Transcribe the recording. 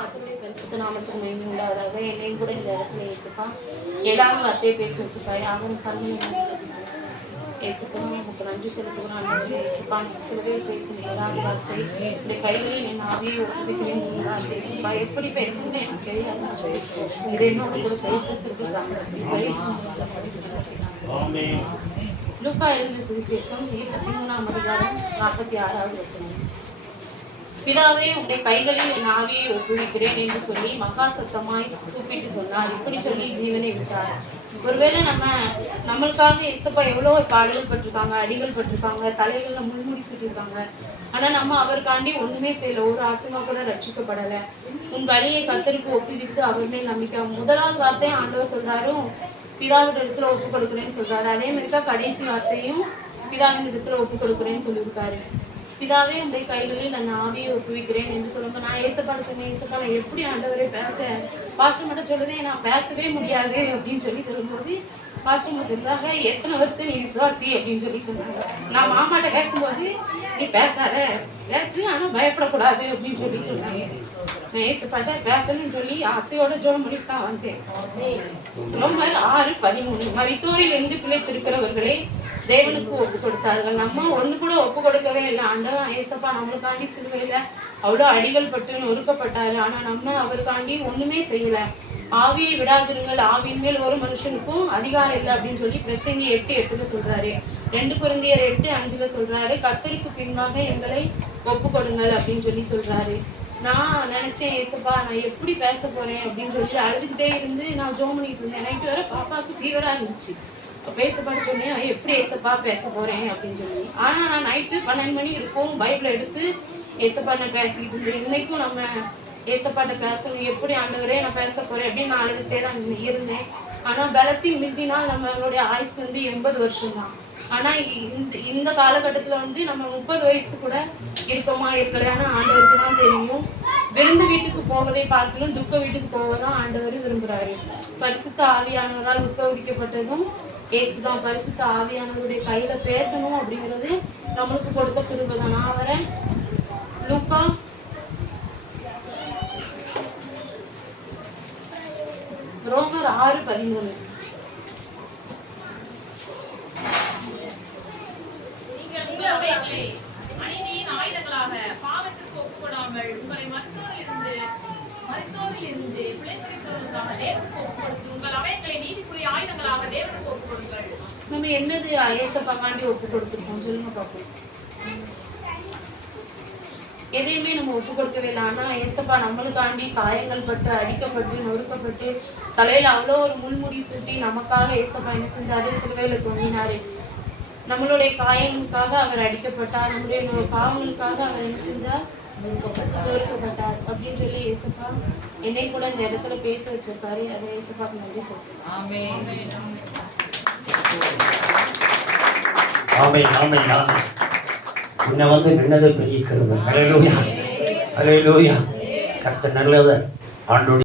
கர்த்தருடைய பரிசுத்த நாமத்துக்கு மகிமை உண்டாவதாக. என்னையும் கூட இந்த இடத்துல ஏசுப்பா ஏதாவது வார்த்தையை பேசி வச்சுப்பாரு. அவன் கண்ணில் ஏசுப்பா நமக்கு நன்றி செலுத்துகிறான். ஏசுப்பா சில பேர் பேசின ஏதாவது வார்த்தை இந்த கைகளில் என் ஆவியை ஒப்புவிக்கிறேன்னு சொன்னான். ஏசுப்பா எப்படி பேசுன்னு எனக்கு தெரியாது. இது என்னோட கூட பேசுறதுக்கு லூக்கா எழுதின சுவிசேஷம் 23ஆம் அதிகாரம் 46வது வசனம். பிதாவே, உடைய கைகளில் என் ஆவியை ஒப்புவிக்கிறேன் என்று சொல்லி மகா சத்தமாய் கூப்பிட்டு சொன்னார். இப்படி சொல்லி ஜீவனை விட்டார். ஒருவேளை நம்மளுக்காக இயேசுப்பா எவ்வளோ பாடுகள் பட்டிருக்காங்க, அடிகள் பட்டிருக்காங்க, தலைகள்ல முள்முடி சுட்டிருக்காங்க. ஆனா நம்ம அவருக்காண்டி ஒண்ணுமே செய்யல. ஒரு ஆத்மா கூட ரட்சிக்கப்படலை. உன் வழியை கர்த்தருக்கு ஒப்புவித்து அவர் மேல் நம்பிக்கை. முதலாவது வார்த்தையை ஆண்டவர் சொல்றாரு, பிதாவின் இடத்துல ஒப்பு கொடுக்குறேன்னு சொல்றாரு. அதே மாதிரிக்கா கடைசி வார்த்தையும் பிதாவின் இடத்துல ஒப்பு கொடுக்குறேன்னு சொல்லியிருக்காரு. பிதாவே, உடைய கைகளில் நான் ஆவியை ஒப்புவிக்கிறேன் என்று சொல்லும்போது நான் ஏசப்பாட சொன்னேன். ஏசப்பா, நான் எப்படி ஆண்டவரை பாஸ்டர் மட்டும் சொல்லுவேன், நான் பேசவே முடியாது அப்படின்னு சொல்லும்போது பாஸ்டர் சொன்னாங்க, எத்தனை வருஷம் நீ விசுவாசி அப்படின்னு சொன்னாங்க. நான் மாமாட்ட கேட்கும்போது நீ பேசு ஆனா பயப்படக்கூடாது அப்படின்னு சொன்னாங்க. நான் ஏசப்பாட்ட பேசணும்னு சொல்லி ஆசையோட ஜோம் பண்ணிட்டு தான் வந்தேன். ரோமர் 6:13 மரித்தோரில் இருந்து பிழைத்திருக்கிறவர்களே தேவனுக்கு ஒப்பு கொடுத்தார்கள். நம்ம ஒண்ணு கூட ஒப்பு கொடுக்கவே இல்லை. ஆண்டவன் ஏசப்பா நம்மளுக்காண்டி சிலுவையில அவ்வளோ அடிகள் பட்டு நொறுக்கப்பட்டாரு. ஆனா நம்ம அவருக்காண்டி ஒண்ணுமே செய்யல. ஆவியை விடாதிருங்கள், ஆவியின் மேல் ஒரு மனுஷனுக்கும் அதிகாரம் இல்லை அப்படின்னு சொல்லி பிரசங்கி 8:8 சொல்றாரு. 2 கொரிந்தியர் 8:5 சொல்றாரு, கர்த்தருக்கு பின்பாக எங்களை ஒப்பு கொடுங்கள் அப்படின்னு சொல்றாரு. நான் நினைச்சேன், ஏசப்பா நான் எப்படி பேச போறேன் அப்படின்னு சொல்லி அழுதுகிட்டே இருந்து நான் ஜோம் பண்ணிட்டு இருந்தேன். நைட்டு வர பாப்பாவுக்கு ஃபீவரா இருந்துச்சு. பேசப்பட்டு சொன்னேன், எப்படி ஏசப்பா பேச போறேன் அப்படின்னு சொல்லி. ஆனா நான் நைட்டு 12 மணி இருக்கும் பைபிளை எடுத்து ஏசப்பா நான் பேசிக்கிட்டு இருந்தேன். இன்னைக்கும் நம்ம ஏசப்பாட்ட பேசணும், எப்படி ஆண்டவரே நான் பேச போறேன் அப்படின்னு நான் அழுதுகிட்டே தான் இருந்தேன். ஆனா பலத்தின் மிந்தினால் நம்மளுடைய ஆயுசு 80 வருஷம் தான். ஆனா இந்த காலகட்டத்துல நம்ம 30 வயசு கூட இருக்கமா இருக்கல. ஆனா ஆண்டவருக்கு தான் தெரியும். விருந்து வீட்டுக்கு போவதை பார்க்கலும் துக்க வீட்டுக்கு போவதான் ஆண்டவர் விரும்புறாரு. பரிசுத்த ஆவியானவரால் உட்பவிக்கப்பட்டதும் ஏசுதான். பரிசுத்த ஆவியானவருடைய கையில பேசணும் அப்படிங்கிறது நம்மளுக்கு கொடுத்த கிருபை தான். நான் வரேன் லூக்கா ரோமர் 6:13. அநீதியின் ஆயுதங்களாக பாவத்திற்கு ஒப்புக்கொடாமல் உங்களை மரித்தோரிலிருந்து பிழைத்திருக்கிறவர்களுக்காக தேவனுக்கு ஒப்புக்கொடுத்து உங்கள் அவயங்களை நீதிக்குரிய ஆயுதங்களாக தேவனுக்கு ஒப்புக்கொடுங்கள். நம்ம என்னது ஏசப்பாக்காண்டி ஒப்பு கொடுத்துருக்கோம் சொல்லுங்க பார்ப்போம். எதையுமே நம்ம ஒப்பு கொடுக்கவே இல்லை. ஆனா ஏசப்பா நம்மளுக்காண்டி காயங்கள் பட்டு அடிக்கப்பட்டு நொறுக்கப்பட்டு தலையில அவ்வளோ ஒரு முள்முடி சுட்டி நமக்காக ஏசப்பா என்ன செஞ்சாரு, சிலுவையில தொங்கினாரு. நம்மளுடைய காயங்களுக்காக அவர் அடிக்கப்பட்டார். நம்மளுடைய பாவங்களுக்காக அவர் என்ன செஞ்சார், நொறுக்கப்பட்டார் அப்படின்னு சொல்லி ஏசப்பா என்னை கூட இந்த இடத்துல பேச வச்சிருக்காரு. அதை ஏசப்பாக்கு நன்றி சொல்றேன். பெரிய கருவை. ஹல்லேலூயா, ஹல்லேலூயா. கர்த்தர் நல்லவர். ஆண்டோடு